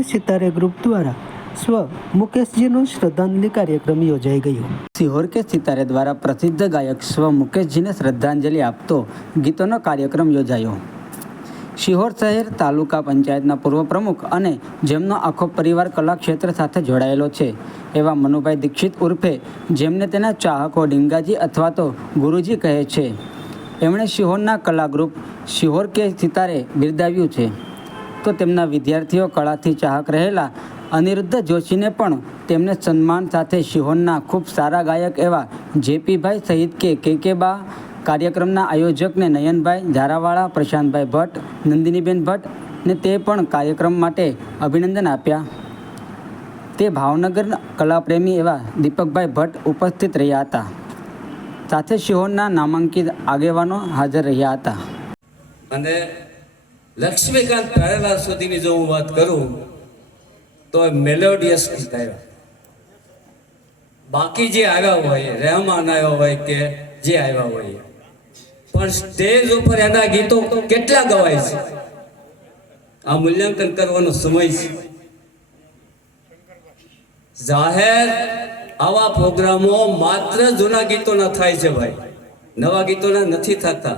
के सितारे ग्रुप द्वारा स्व मुकेश जी नो श्रद्धांजलि कार्यक्रम योजाई गयो। सीहोर के सितारे द्वारा प्रसिद्ध गायक स्व मुकेश जी ने श्रद्धांजलि आपतो गीतों कार्यक्रम योजायो। सीहोर शहर तालुका पंचायतना पूर्व प्रमुख अने जेमनो आखो परिवार कला क्षेत्र साथे जोड़ायेलो छे एवा मनुभाई दीक्षित उर्फे जेमने तेना चाहको डिंगाजी अथवा तो गुरुजी कहे छे, एमणे सीहोरना कला ग्रुप सीहोर के सितारे बिरदाव्युं छे। तो तेमना विद्यार्थीओ कलाथी चाहक रहेला अनिरुद्ध जोशीने पण तेमने सन्मान साथे सीहोरना खूब सारा गायक एवा जेपी भाई सहित के बा कार्यक्रमना आयोजक ने नयनभाई झारावाड़ा, प्रशांतभाई भट्ट, नंदिनीबेन भट्ट ने ते पण कार्यक्रम माटे अभिनंदन आप्या। ते भावनगर कलाप्रेमी एवा दीपकभाई भट्ट उपस्थित रह्या हता। साथे सीहोरना नामांकित आगेवानो हाजर रह्या हता। अने लक्ष्मीकांत प्यारेलाल सुधीनी जो हूँ बात करूँ तो मेलोडियस गीत आया। बाकी जे आया होय, रहमान आया होय के जे आया होय, पण स्टेज पर एना गीतो केटला गवाय छे आ मूल्यांकन करवानो समय छे। जाहेर आवा प्रोग्रामो मात्र जूना गीतोना थाय छे भाई, नवा गीतोना नथी थता।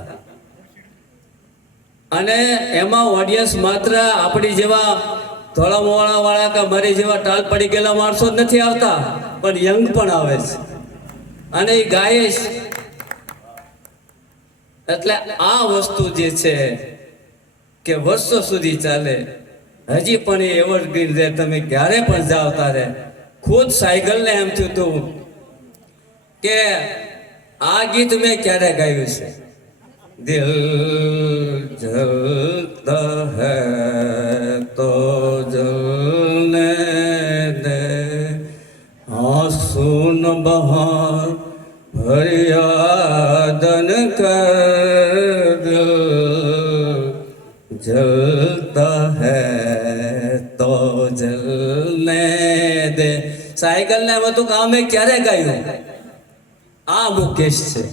अने एमा ऑडियंस मात्र आपणी जेवा धोळा मोळा वाळा का मारी जेवा टाल पड़ी गेला माणसो नथी आवता, पण यंग पण आवे छे अने ई गाय छे। એટલે આ વસ્તુ જે છે કે વર્ષો સુધી ચાલે, હજી પણ એ એવરગ્રીન રહે। તમે ક્યારે પણ જાઓ તારે ખુદ સાયકલને એમ થયું હતું કે આ ગીત મેં ક્યારે ગાયું છે। દિલ જલતા હૈ તો જલને દે, આંસू न बहा फरियादन कर, दिल जलता है तो जलने दे। साइकिल ने બધું કામે ક્યારે ગાયું? આ મુકેશ છે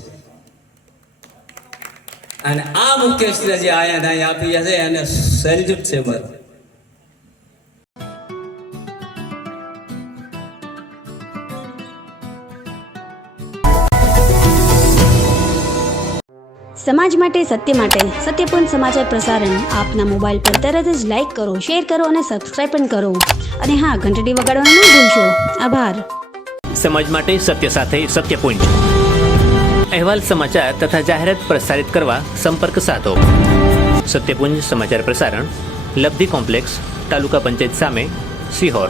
અને આ મુકેશ ને જે આયા ના આપી છે એને સેલ્યુટ છે મારો। समाज माटे सत्य माटे सत्यपूर्ण समाचार प्रसारण आपना मोबाइल पर तरत ज लाइक करो, शेर करो और सब्सक्राइब पण करो और हाँ घंटडी वगाड़वानुं न भूलशो। आभार। समाज माटे सत्य साथे सत्यपूर्ण अहवाल समाचार तथा जाहेरात प्रसारित करवा संपर्क साधो। सत्यपुंज समाचार प्रसारण, लब्धी कॉम्प्लेक्स, तालुका पंचायत सामे, सीहोर।